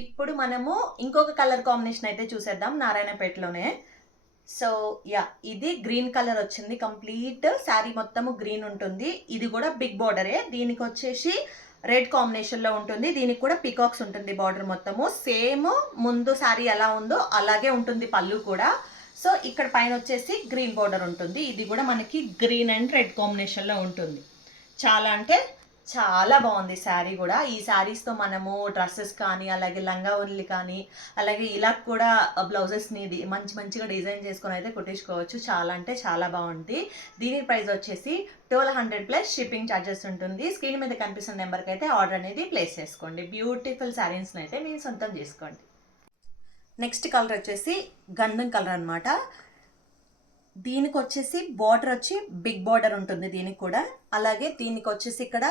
ఇప్పుడు మనము ఇంకొక కలర్ కాంబినేషన్ అయితే చూసేద్దాం నారాయణపేటలోనే. సో ఇది గ్రీన్ కలర్ వచ్చింది. కంప్లీట్ శారీ మొత్తము గ్రీన్ ఉంటుంది. ఇది కూడా బిగ్ బార్డరే. దీనికి వచ్చేసి రెడ్ కాంబినేషన్లో ఉంటుంది. దీనికి కూడా పికాక్స్ ఉంటుంది బార్డర్ మొత్తము. సేమ్ ముందు శారీ ఎలా ఉందో అలాగే ఉంటుంది పళ్ళు కూడా. సో ఇక్కడ పైన వచ్చేసి గ్రీన్ బార్డర్ ఉంటుంది. ఇది కూడా మనకి గ్రీన్ అండ్ రెడ్ కాంబినేషన్లో ఉంటుంది. చాలా అంటే చాలా బాగుంది శారీ కూడా. ఈ శారీస్తో మనము డ్రెస్సెస్ కానీ, అలాగే లంగా ఓన్లీ కానీ, అలాగే ఇలా కూడా బ్లౌజెస్ని మంచిగా డిజైన్ చేసుకొని అయితే కుట్టించుకోవచ్చు. చాలా అంటే చాలా బాగుంది. దీని ప్రైస్ వచ్చేసి 1200 ప్లస్ షిప్పింగ్ ఛార్జెస్ ఉంటుంది. స్క్రీన్ మీద కనిపిస్తున్న నెంబర్కి అయితే ఆర్డర్ అనేది ప్లేస్ చేసుకోండి. బ్యూటిఫుల్ శారీస్ని అయితే మీరు సొంతం చేసుకోండి. నెక్స్ట్ కలర్ వచ్చేసి గంధం కలర్ అనమాట. దీనికి వచ్చేసి బార్డర్ వచ్చి బిగ్ బార్డర్ ఉంటుంది దీనికి కూడా. అలాగే దీనికి వచ్చేసి ఇక్కడ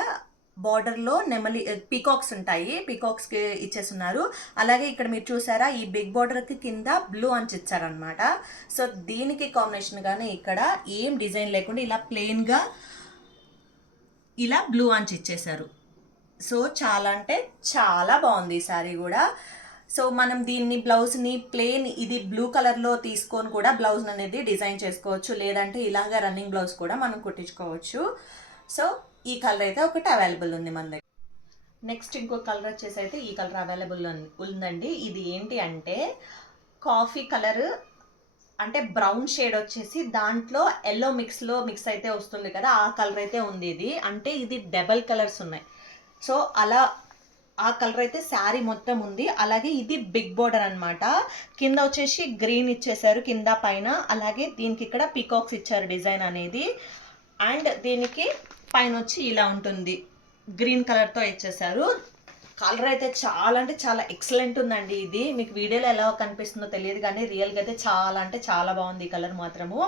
బార్డర్లో నెమలి పీకాక్స్ ఉంటాయి. పీకాక్స్కి ఇచ్చేస్తున్నారు. అలాగే ఇక్కడ మీరు చూసారా ఈ బిగ్ బార్డర్కి కింద బ్లూ అంచు ఇచ్చారనమాట. సో దీనికి కాంబినేషన్ కానీ ఇక్కడ ఏం డిజైన్ లేకుండా ఇలా ప్లెయిన్గా ఇలా బ్లూ అంచు ఇచ్చేసారు. సో చాలా అంటే చాలా బాగుంది ఈ శారీ కూడా. సో మనం దీన్ని బ్లౌజ్ని ప్లెయిన్ ఇది బ్లూ కలర్లో తీసుకొని కూడా బ్లౌజ్ అనేది డిజైన్ చేసుకోవచ్చు. లేదంటే ఇలాగా రన్నింగ్ బ్లౌజ్ కూడా మనం కుట్టించుకోవచ్చు. సో ఈ కలర్ అయితే ఒకటి అవైలబుల్ ఉంది మన దగ్గర. నెక్స్ట్ ఇంకో కలర్ వచ్చేసి అయితే ఈ కలర్ అవైలబుల్ ఉందండి. ఇది ఏంటి అంటే కాఫీ కలర్, అంటే బ్రౌన్ షేడ్ వచ్చేసి దాంట్లో ఎల్లో మిక్స్ అయితే వస్తుంది కదా, ఆ కలర్ అయితే ఉంది ఇది. అంటే ఇది డబల్ కలర్స్ ఉన్నాయి. సో అలా ఆ కలర్ అయితే శారీ మొత్తం ఉంది. అలాగే ఇది బిగ్ బార్డర్ అనమాట. కింద వచ్చేసి గ్రీన్ ఇచ్చేసారు కింద పైన. అలాగే దీనికి ఇక్కడ పీకాక్స్ ఇచ్చారు డిజైన్ అనేది. అండ్ దీనికి పైన వచ్చి ఇలా ఉంటుంది, గ్రీన్ కలర్తో ఇచ్చేసారు. కలర్ అయితే చాలా అంటే చాలా ఎక్సలెంట్ ఉందండి. ఇది మీకు వీడియోలో ఎలా కనిపిస్తుందో తెలియదు కానీ రియల్గా అయితే చాలా అంటే చాలా బాగుంది ఈ కలర్ మాత్రము.